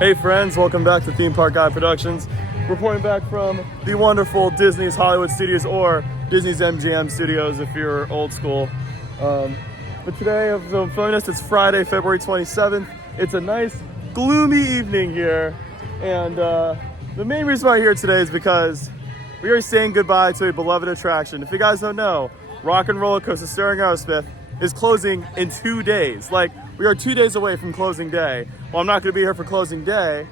Hey friends, welcome back to Theme Park Guy Productions. Reporting back from the wonderful Disney's Hollywood Studios, or Disney's MGM Studios if you're old school. But today, of the filming this, it's Friday, February 27th. It's a nice, gloomy evening here. And the main reason why I'm here today is because we are saying goodbye to a beloved attraction. If you guys don't know, Roller Coaster Starring Aerosmith is closing in 2 days. Like, we are 2 days away from closing day. Well, I'm not going to be here for closing day.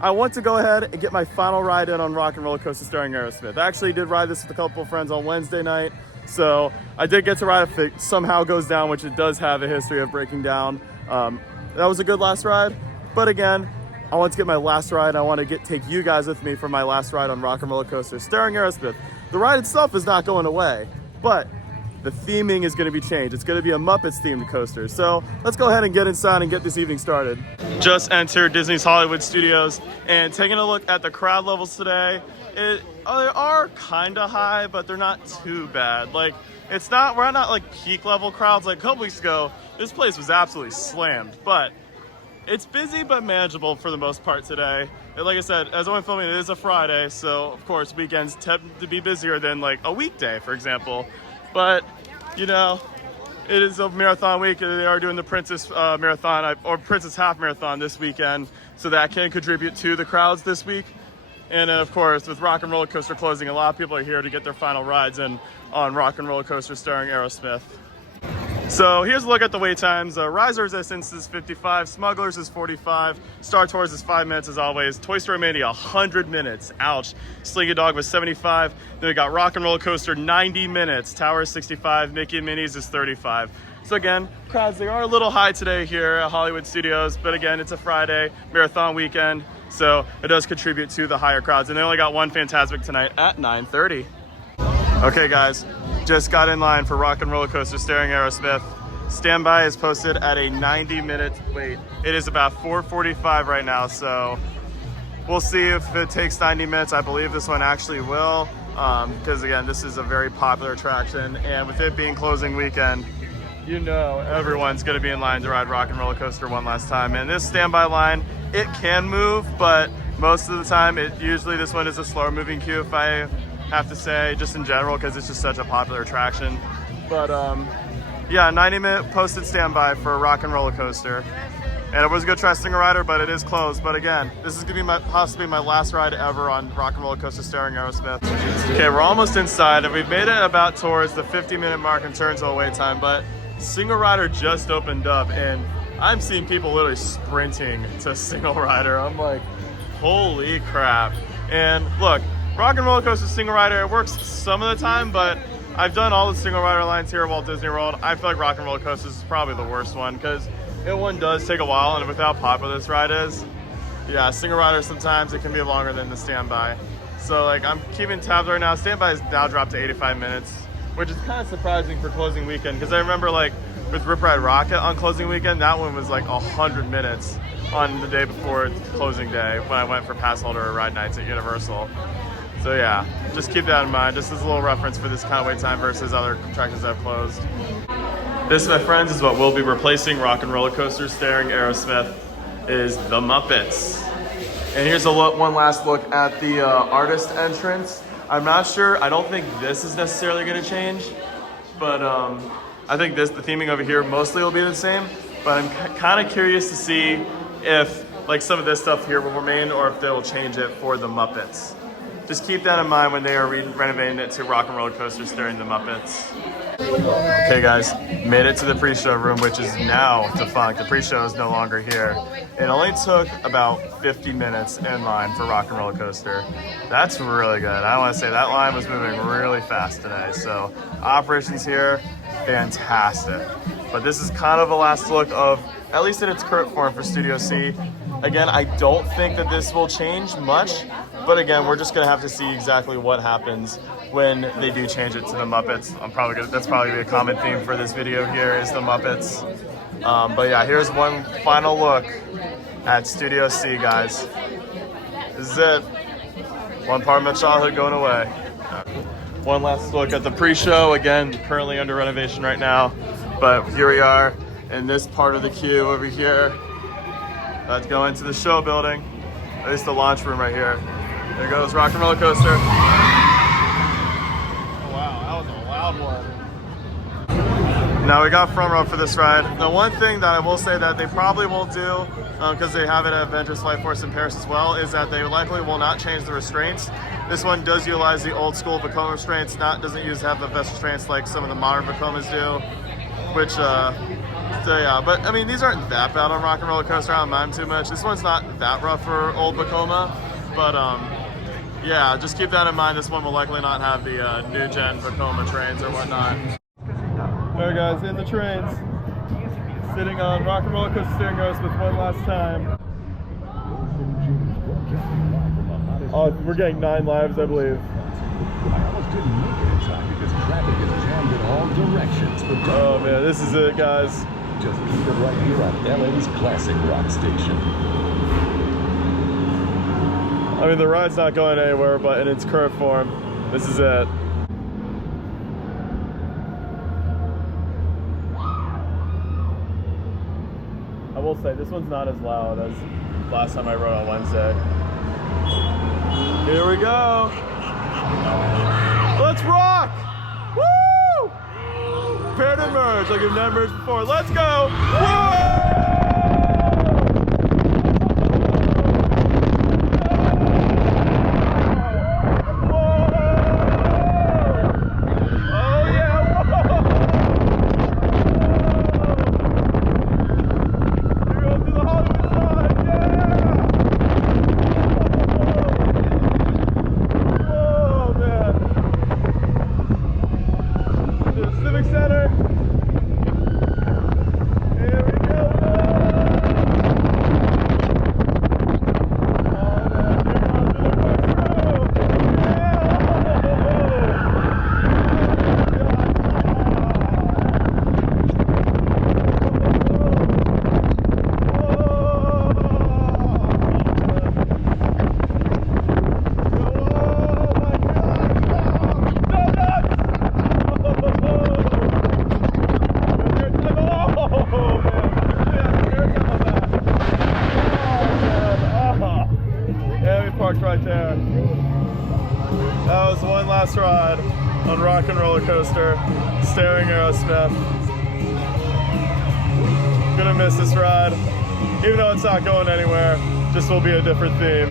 I want to go ahead and get my final ride in on Roller Coaster Starring Aerosmith. I actually did ride this with a couple of friends on Wednesday night, so I did get to ride if it somehow goes down, which it does have a history of breaking down. That was a good last ride, but again, I want to get my last ride. I want to take you guys with me for my last ride on Roller Coaster Starring Aerosmith. The ride itself is not going away, but the theming is going to be changed. It's going to be a Muppets themed coaster. So let's go ahead and get inside and get this evening started. Just entered Disney's Hollywood Studios and taking a look at the crowd levels today. They are kind of high, but they're not too bad. Like, we're not like peak level crowds. Like a couple weeks ago, this place was absolutely slammed, but it's busy but manageable for the most part today. And like I said, as I'm filming, it is a Friday, so of course weekends tend to be busier than like a weekday, for example. But, you know, it is a marathon week. They are doing the Princess Marathon, or Princess Half Marathon this weekend, so that can contribute to the crowds this week. And of course, with Roller Coaster closing, a lot of people are here to get their final rides in on Roller Coaster Starring Aerosmith. So here's a look at the wait times. Rise of Resistance is 55, Smugglers is 45, Star Tours is 5 minutes as always, Toy Story Mania 100 minutes, ouch. Slinky Dog was 75, then we got Roller Coaster 90 minutes, Tower is 65, Mickey and Minnie's is 35. So again, crowds, they are a little high today here at Hollywood Studios, but again, it's a Friday, marathon weekend, so it does contribute to the higher crowds, and they only got one Fantasmic tonight at 9:30. Okay guys, just got in line for Roller Coaster Starring Aerosmith. Standby is posted at a 90-minute wait. It is about 4:45 right now, so we'll see if it takes 90 minutes. I believe this one actually will, because again, this is a very popular attraction, and with it being closing weekend, you know everyone's gonna be in line to ride Roller Coaster one last time. And this standby line, it can move, but most of the time, usually this one is a slower moving queue, if I have to say, just in general, because it's just such a popular attraction. But yeah, 90-minute posted standby for Roller Coaster. And it was good try Stinger Rider, but it is closed. But again, this is gonna be possibly my last ride ever on Roller Coaster Starring Aerosmith. Okay, we're almost inside, and we've made it about towards the 50-minute mark in terms of wait time, but Single Rider just opened up, and I'm seeing people literally sprinting to Single Rider. I'm like, holy crap. And look, Roller Coaster Single Rider, it works some of the time, but I've done all the Single Rider lines here at Walt Disney World. I feel like Roller Coaster is probably the worst one, because it one does take a while, and with how popular this ride is, yeah, Single Rider sometimes it can be longer than the standby. So like, I'm keeping tabs right now. Standby is now dropped to 85 minutes, which is kind of surprising for closing weekend, because I remember like with Rip Ride Rocket on closing weekend, that one was like 100 minutes on the day before closing day when I went for pass holder ride nights at Universal. So yeah, just keep that in mind, just as a little reference for this kind of wait time versus other attractions that have closed. This, my friends, is what will be replacing Roller Coaster Starring Aerosmith, is the Muppets. And here's one last look at the artist entrance. I'm not sure, I don't think this is necessarily gonna change, but I think the theming over here mostly will be the same, but I'm kind of curious to see if like some of this stuff here will remain, or if they will change it for the Muppets. Just keep that in mind when they are renovating it to Roller Coaster Starring the Muppets. Okay guys, made it to the pre-show room, which is now defunct. The pre-show is no longer here. It only took about 50 minutes in line for Roller Coaster. That's really good. I want to say that line was moving really fast today. So operations here, fantastic. But this is kind of a last look of, at least in its current form, for Studio C. Again, I don't think that this will change much, but again, we're just gonna have to see exactly what happens when they do change it to the Muppets. That's probably gonna be a common theme for this video here, is the Muppets. But yeah, here's one final look at Studio C, guys. This is it. One part of my childhood going away. One last look at the pre-show, again, currently under renovation right now, but here we are in this part of the queue over here. Let's go into the show building. At least the launch room right here. There goes Rock and Roller Coaster. Oh wow, that was a loud one. Now we got front row for this ride. The one thing that I will say that they probably won't do, because they have it at Avengers Flight Force in Paris as well, is that they likely will not change the restraints. This one does utilize the old school Vekoma restraints, doesn't have the vest restraints like some of the modern Vekomas do, which, so yeah. But I mean, these aren't that bad on Rock and Roller Coaster. I don't mind too much. This one's not that rough for old Vekoma, but yeah, just keep that in mind. This one will likely not have the new gen Vekoma trains or whatnot. Alright guys, in the trains, sitting on Rock and Roller Coaster Starring Aerosmith one last time. Oh, we're getting 9 lives, I believe. I almost didn't make it in time because traffic is jammed in all directions. Oh man, this is it, guys. Just keep it right here on LA's classic rock station. I mean, the ride's not going anywhere, but in its current form, this is it. I will say, this one's not as loud as last time I rode on Wednesday. Here we go. Let's rock! Woo! Prepare to merge like you've never merged before. Let's go! Whoa! Right there. That was one last ride on Rock and Roller Coaster Starring Aerosmith. Gonna miss this ride, even though it's not going anywhere. Just will be a different theme.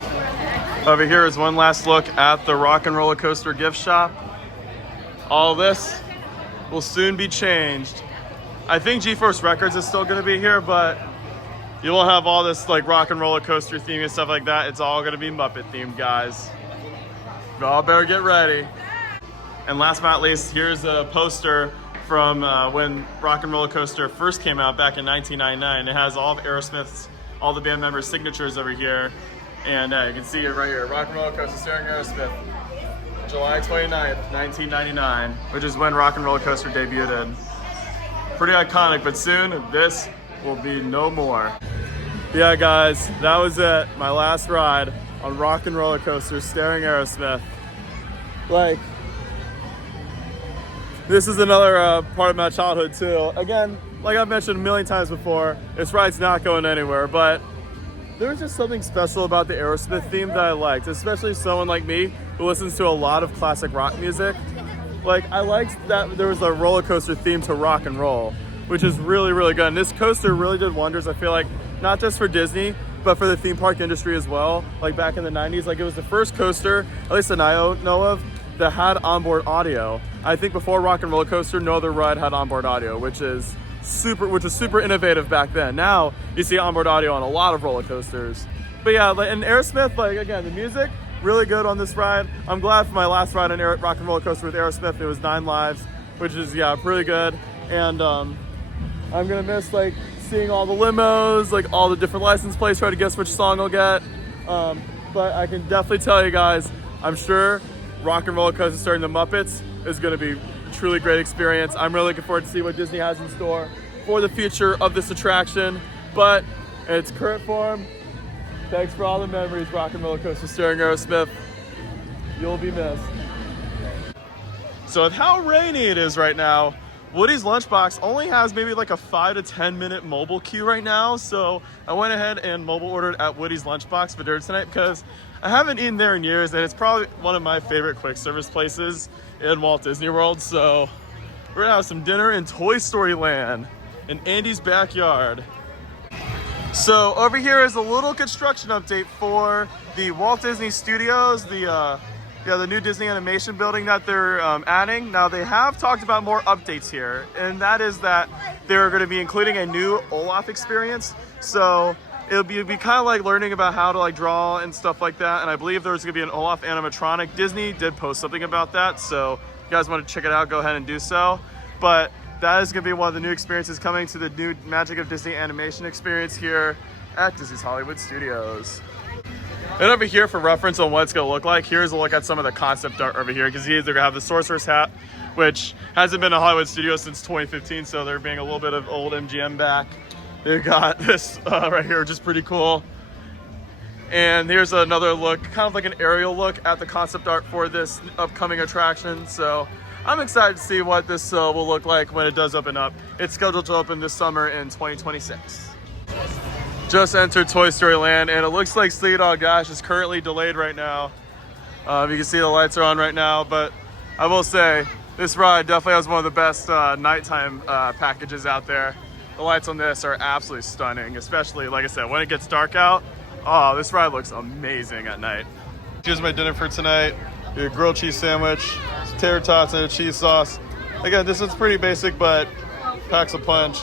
Over here is one last look at the Rock and Roller Coaster gift shop. All this will soon be changed. I think G-Force Records is still gonna be here, but you won't have all this like Rock and Roller Coaster theme and stuff like that. It's all gonna be Muppet themed, guys. Y'all better get ready. And last but not least, here's a poster from when Rock and Roller Coaster first came out back in 1999. It has all of Aerosmith's, all the band members' signatures over here. And you can see it right here, Rock and Roller Coaster Starring Aerosmith, July 29th, 1999, which is when Rock and Roller Coaster debuted. Pretty iconic, but soon this will be no more. Yeah guys, that was it. My last ride on Rock and Roller Coaster Starring Aerosmith. Like, this is another part of my childhood too. Again, like I've mentioned a million times before, this ride's not going anywhere, but there was just something special about the Aerosmith theme that I liked, especially someone like me who listens to a lot of classic rock music. Like, I liked that there was a roller coaster theme to rock and roll, which is really, really good. And this coaster really did wonders, I feel like, not just for Disney, but for the theme park industry as well. Like back in the 90s, like it was the first coaster, at least that I know of, that had onboard audio. I think before Rock and Roller Coaster, no other ride had onboard audio, which is super innovative back then. Now you see onboard audio on a lot of roller coasters. But yeah, like, and Aerosmith, like again, the music, really good on this ride. I'm glad for my last ride on Rock and Roller Coaster with Aerosmith, it was 9 lives, which is, yeah, pretty good. And I'm gonna miss like seeing all the limos, like all the different license plates, try to guess which song I'll get. But I can definitely tell you guys, I'm sure Rock and Roller Coaster Starring the Muppets is gonna be a truly great experience. I'm really looking forward to see what Disney has in store for the future of this attraction. But in its current form, thanks for all the memories, Rock and Roller Coaster Starring Aerosmith. You'll be missed. So with how rainy it is right now, Woody's Lunchbox only has maybe like a 5 to 10 minute mobile queue right now. So I went ahead and mobile ordered at Woody's Lunchbox for dinner tonight because I haven't eaten there in years, and it's probably one of my favorite quick service places in Walt Disney World. So we're gonna have some dinner in Toy Story Land in Andy's backyard. So over here is a little construction update for the Walt Disney Studios, the new Disney animation building that they're adding. Now they have talked about more updates here, and that is that they're going to be including a new Olaf experience. So it'll be kind of like learning about how to like draw and stuff like that. And I believe there's going to be an Olaf animatronic. Disney did post something about that, so if you guys want to check it out, go ahead and do so. But that is going to be one of the new experiences coming to the new Magic of Disney animation experience here at Disney's Hollywood Studios. And over here, for reference on what it's going to look like, here's a look at some of the concept art over here, because they're going to have the Sorcerer's Hat, which hasn't been a Hollywood studio since 2015, so they're being a little bit of old MGM back. They've got this right here, which is pretty cool. And here's another look, kind of like an aerial look at the concept art for this upcoming attraction. So I'm excited to see what this will look like when it does open up. It's scheduled to open this summer in 2026. Just entered Toy Story Land, and it looks like Sleigh Dog Dash is currently delayed right now. You can see the lights are on right now, but I will say this ride definitely has one of the best nighttime packages out there. The lights on this are absolutely stunning, especially, like I said, when it gets dark out. Oh, this ride looks amazing at night. Here's my dinner for tonight. A grilled cheese sandwich, tater tots, and a cheese sauce. Again, this is pretty basic, but packs a punch.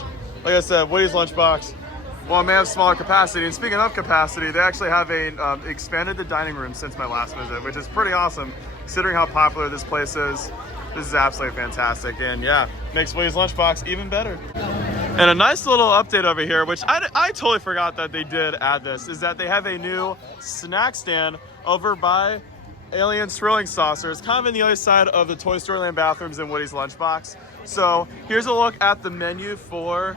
Like I said, Woody's Lunchbox. Well, it may have smaller capacity. And speaking of capacity, they actually have expanded the dining room since my last visit, which is pretty awesome considering how popular this place is. This is absolutely fantastic. And yeah, makes Woody's Lunchbox even better. And a nice little update over here, which I totally forgot that they did add this, is that they have a new snack stand over by Alien Swirling Saucers, kind of in the other side of the Toy Story Land bathrooms in Woody's Lunchbox. So here's a look at the menu for,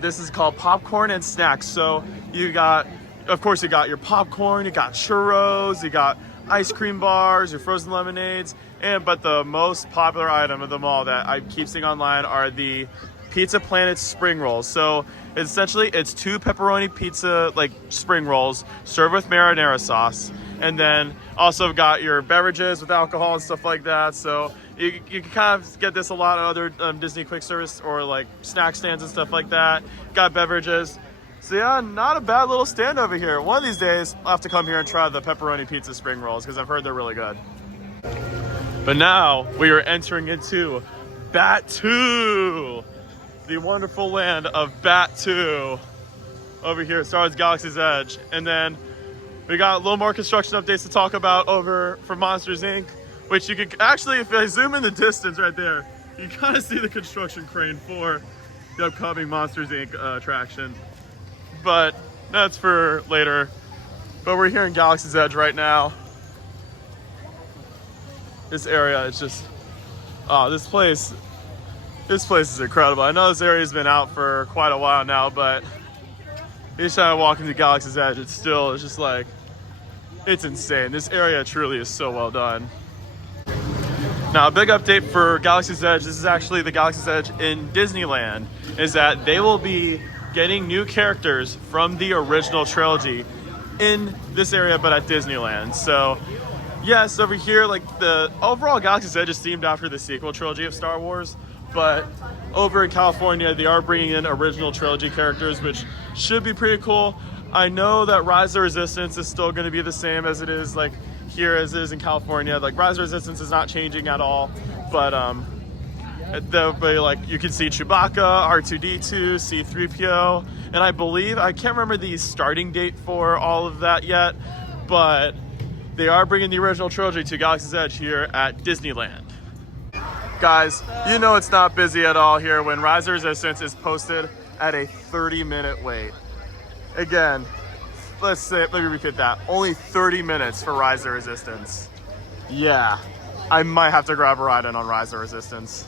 this is called popcorn and snacks. So you got, of course, you got your popcorn, you got churros, you got ice cream bars, your frozen lemonades, but the most popular item of them all that I keep seeing online are the Pizza Planet spring rolls. So essentially it's 2 pepperoni pizza like spring rolls served with marinara sauce, and then also got your beverages with alcohol and stuff like that. So you can kind of get this a lot of other Disney quick service or like snack stands and stuff like that. Got beverages. So yeah, not a bad little stand over here. One of these days I'll have to come here and try the pepperoni pizza spring rolls because I've heard they're really good. But now we are entering into Bat2, the wonderful land of Bat2 over here at Star Wars Galaxy's Edge. And then we got a little more construction updates to talk about over for Monsters Inc., which you could actually, if I zoom in the distance right there, you kind of see the construction crane for the upcoming Monsters Inc. Attraction. But that's for later. But we're here in Galaxy's Edge right now. This area is just, oh, this place is incredible. I know this area's been out for quite a while now, but each time I walk into Galaxy's Edge, it's just like, it's insane. This area truly is so well done. Now, a big update for Galaxy's Edge, this is actually the Galaxy's Edge in Disneyland, is that they will be getting new characters from the original trilogy in this area, but at Disneyland. So, yes, over here, like the overall Galaxy's Edge is themed after the sequel trilogy of Star Wars, but over in California, they are bringing in original trilogy characters, which should be pretty cool. I know that Rise of the Resistance is still going to be the same as it is like here as it is in California. Like Rise of the Resistance is not changing at all, but they'll be like, you can see Chewbacca, R2-D2, C-3PO, and I believe, I can't remember the starting date for all of that yet, but they are bringing the original trilogy to Galaxy's Edge here at Disneyland. Guys, you know it's not busy at all here when Rise of the Resistance is posted at a 30-minute wait. Again, let me repeat that. Only 30 minutes for Rise of the Resistance. Yeah, I might have to grab a ride in on Rise of the Resistance.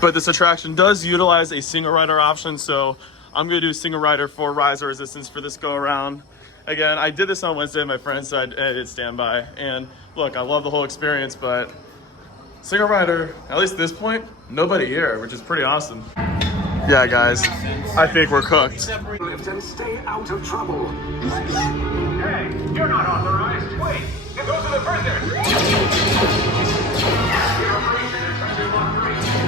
But this attraction does utilize a single rider option, so I'm gonna do single rider for Rise of Resistance for this go around. Again, I did this on Wednesday with my friends, so I did standby. And look, I love the whole experience, but Single rider, at least at this point, nobody here, which is pretty awesome. Yeah, guys, I think we're cooked. And stay out of trouble. Hey, you're not authorized. Wait, it goes to the further. Your operation is under operation.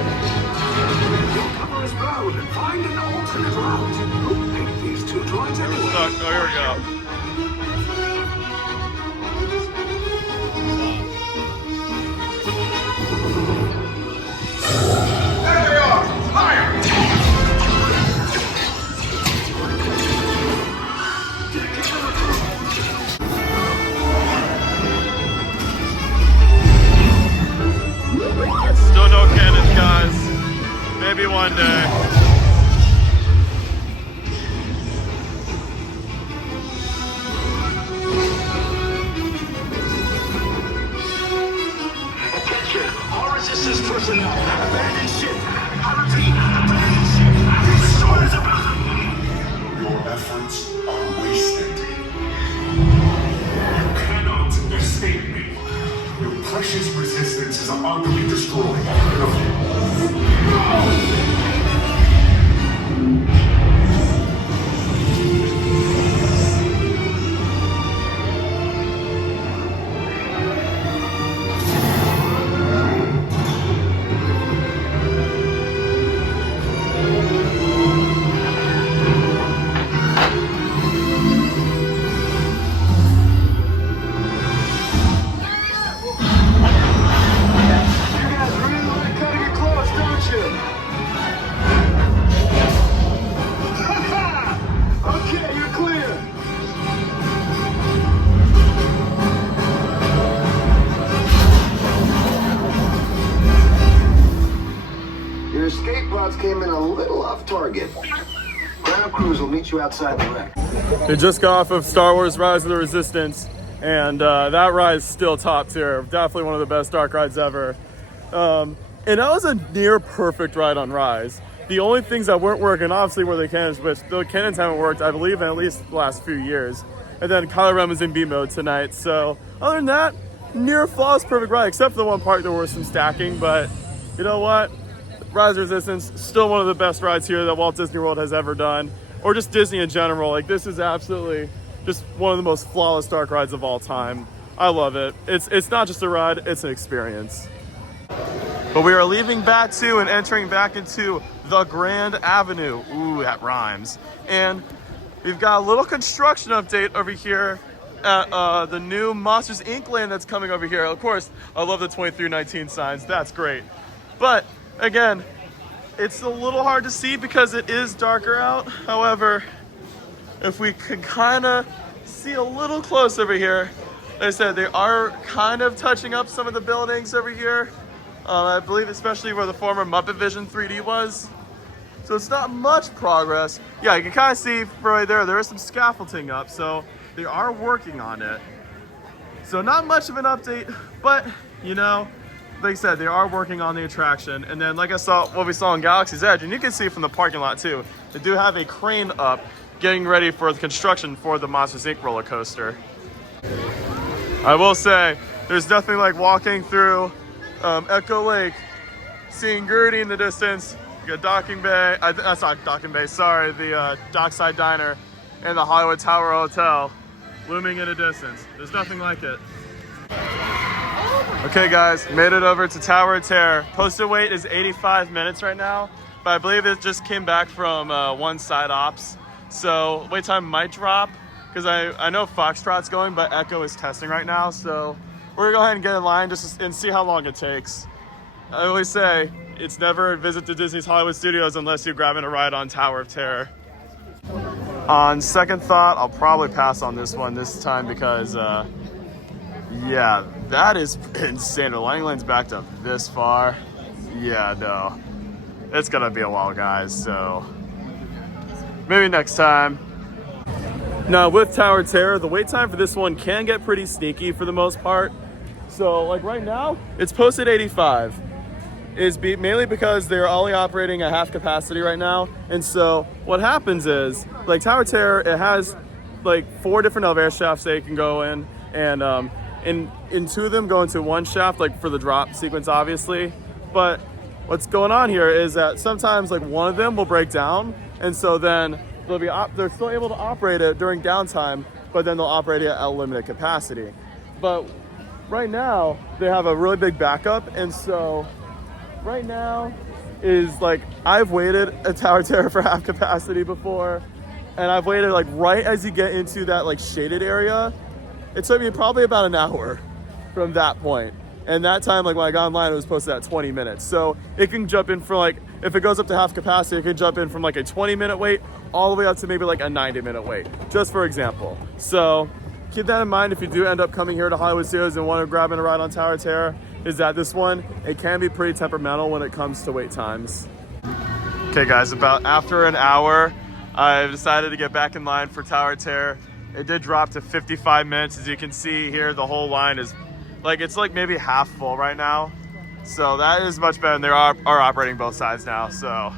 Your cover is blown. Find an alternate route. Who picked these two droids anyway? Oh, here we go. There they are. Fire! Still no cannons, guys. Maybe one day. Attention, all resistance personnel. Abandon ship. I repeat, abandon ship. This storm is about. Your efforts are wasted. You cannot escape me. Your precious resistance is utterly destroyed. Your escape pods came in a little off target. Ground crews will meet you outside the wreck. They just got off of Star Wars Rise of the Resistance, and that ride is still top tier. Definitely one of the best dark rides ever. And that was a near perfect ride on Rise. The only things that weren't working, obviously, were the cannons, which the cannons haven't worked, I believe, in at least the last few years. And then Kylo Ren was in B mode tonight. So other than that, near flawless perfect ride, except for the one part there was some stacking. But you know what? Rise of Resistance, still one of the best rides here that Walt Disney World has ever done, or just Disney in general. Like, this is absolutely just one of the most flawless dark rides of all time. I love it. It's not just a ride, it's an experience. But we are leaving back to and entering back into the Grand Avenue. Ooh, that rhymes. And we've got a little construction update over here at the new Monsters Inc. land that's coming over here. Of course, I love the 2319 signs. That's great. But again, it's a little hard to see because it is darker out. However, if we can kind of see a little close over here, like I said, they are kind of touching up some of the buildings over here. I believe especially where the former Muppet Vision 3D was. So it's not much progress. Yeah, you can kind of see right there is some scaffolding up, so they are working on it. So not much of an update, but you know, like I said, they are working on the attraction. And then like what we saw in Galaxy's Edge, and you can see from the parking lot too, they do have a crane up getting ready for the construction for the Monsters Inc. roller coaster. I will say, there's nothing like walking through Echo Lake, seeing Gertie in the distance, you got Docking Bay, that's not Docking Bay, sorry, the Dockside Diner and the Hollywood Tower Hotel looming in the distance. There's nothing like it. Okay guys, made it over to Tower of Terror. Posted wait is 85 minutes right now, but I believe it just came back from one side ops. So wait time might drop, because I know Foxtrot's going, but Echo is testing right now. So we're gonna go ahead and get in line and see how long it takes. I always say, it's never a visit to Disney's Hollywood Studios unless you're grabbing a ride on Tower of Terror. On second thought, I'll probably pass on this one this time because, yeah, that is insane. The landing lane's backed up this far. Yeah, no. It's gonna be a while, guys, so maybe next time. Now, with Tower of Terror, the wait time for this one can get pretty sneaky for the most part. So, like right now, it's posted 85. Mainly because they're only operating at half capacity right now. And so what happens is, like Tower of Terror, it has like 4 different elevator shafts that you can go in. And and two of them go into one shaft, like for the drop sequence, obviously. But what's going on here is that sometimes like one of them will break down, and so then they're still able to operate it during downtime, but then they'll operate it at limited capacity. But right now they have a really big backup, and so right now is like, I've waited at Tower Terror for half capacity before, and I've waited like right as you get into that like shaded area. It took me probably about an hour from that point. And that time, like when I got online, it was posted at 20 minutes. So it can jump in for like, if it goes up to half capacity, it can jump in from like a 20-minute wait all the way up to maybe like a 90-minute wait, just for example. So keep that in mind if you do end up coming here to Hollywood Studios and want to grab in a ride on Tower Terror, is that this one, it can be pretty temperamental when it comes to wait times. Okay guys, about after an hour, I've decided to get back in line for Tower Terror. It did drop to 55 minutes. As you can see here, the whole line is like, it's like maybe half full right now. So that is much better, and they are operating both sides now. So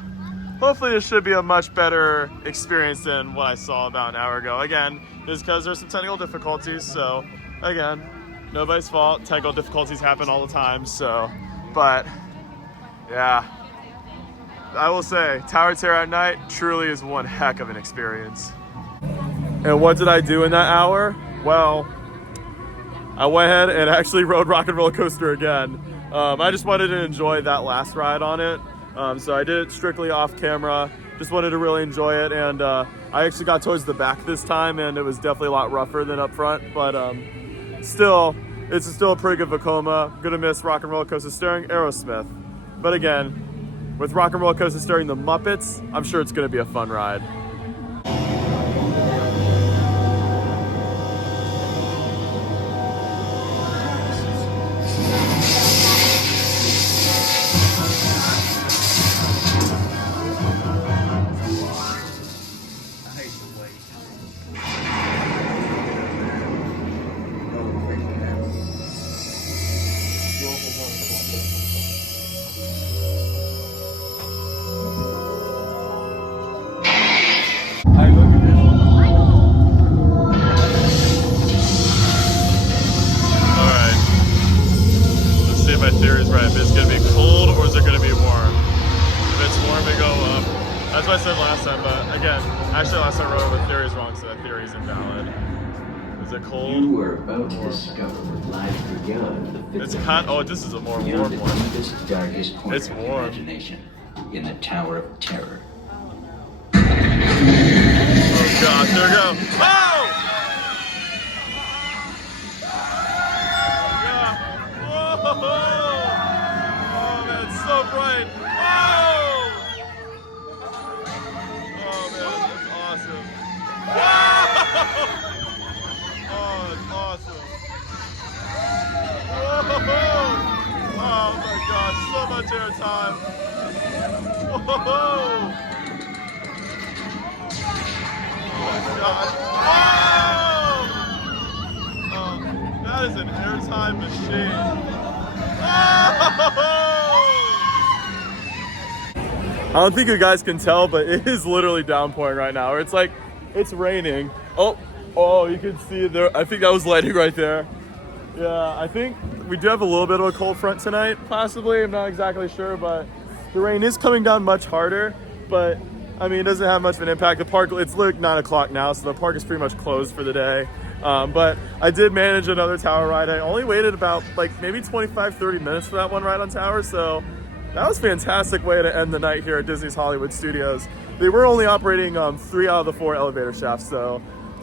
hopefully this should be a much better experience than what I saw about an hour ago. Again, just because there's some technical difficulties. So again, nobody's fault. Technical difficulties happen all the time. So, but yeah, I will say Tower Terror at night truly is one heck of an experience. And what did I do in that hour? Well, I went ahead and actually rode Rock and Roller Coaster again. I just wanted to enjoy that last ride on it. So I did it strictly off camera. Just wanted to really enjoy it. And I actually got towards the back this time, and it was definitely a lot rougher than up front. But still, it's still a pretty good Vekoma. Gonna miss Rock and Roller Coaster Starring Aerosmith. But again, with Rock and Roller Coaster Starring the Muppets, I'm sure it's gonna be a fun ride. That's what I said last time, but again, actually last time I wrote the theory is wrong, so that theory is invalid. Is it cold? You were about to discover what lies beyond the It's hot. Oh, this is a more warm one. deepest, darkest corner It's of warm. imagination in the Tower of Terror. Oh gosh, there we go. Oh! Oh man, it's so bright. Oh! Oh man, that's awesome. Wow! Oh, that's awesome. Whoa! Oh my gosh, so much airtime. Whoa! Oh my gosh. Oh! Oh, that is an airtime machine. Oh! I don't think you guys can tell, but it is literally downpouring right now. Or it's like, it's raining. Oh, you can see there. I think that was lightning right there. Yeah, I think we do have a little bit of a cold front tonight, possibly. I'm not exactly sure, but the rain is coming down much harder. But I mean, it doesn't have much of an impact. The park, it's like 9 o'clock now, so the park is pretty much closed for the day. But I did manage another tower ride. I only waited about like maybe 25-30 minutes for that one ride on tower, so that was a fantastic way to end the night here at Disney's Hollywood Studios. They were only operating 3 out of the 4 elevator shafts, so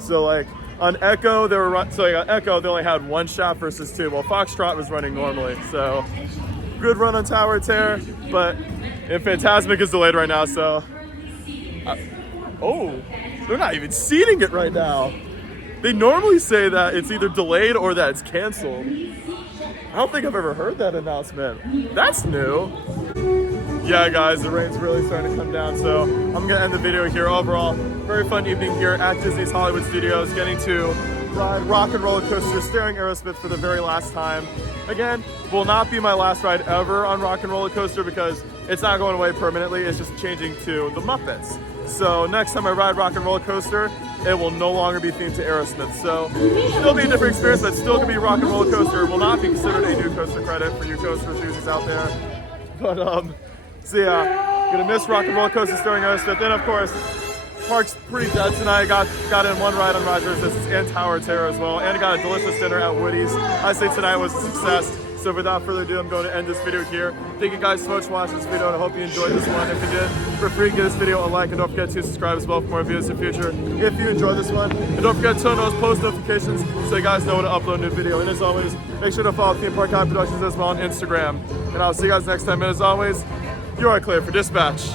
like on Echo, they only had 1 shaft versus 2. Well, Foxtrot was running normally, so good run on Tower Terror, but Fantasmic is delayed right now, so oh, they're not even seating it right now. They normally say that it's either delayed or that it's canceled. I don't think I've ever heard that announcement. That's new. Yeah, guys, the rain's really starting to come down, so I'm gonna end the video here. Overall, very fun evening here at Disney's Hollywood Studios, getting to ride Rock and Roller Coaster Starring Aerosmith for the very last time. Again, will not be my last ride ever on Rock and Roller Coaster because it's not going away permanently. It's just changing to the Muppets. So next time I ride Rock and Roller Coaster, it will no longer be themed to Aerosmith. So still be a different experience, but still gonna be Rock and Roller Coaster. It will not be considered a new coaster credit for you coaster enthusiasts out there. But so yeah, gonna miss Rock and Roller Coaster Starring Aerosmith. Then of course, park's pretty dead tonight. Got in one ride on Rise of Resistance and Tower of Terror as well, and got a delicious dinner at Woody's. I say tonight was a success. So without further ado, I'm going to end this video here. Thank you guys so much for watching this video, and I hope you enjoyed this one. If you did, for free, give this video a like, and don't forget to subscribe as well for more videos in the future if you enjoyed this one. And don't forget to turn on those post notifications so you guys know when to upload a new video. And as always, make sure to follow Theme Park Guy Productions as well on Instagram. And I'll see you guys next time. And as always, you are clear for dispatch.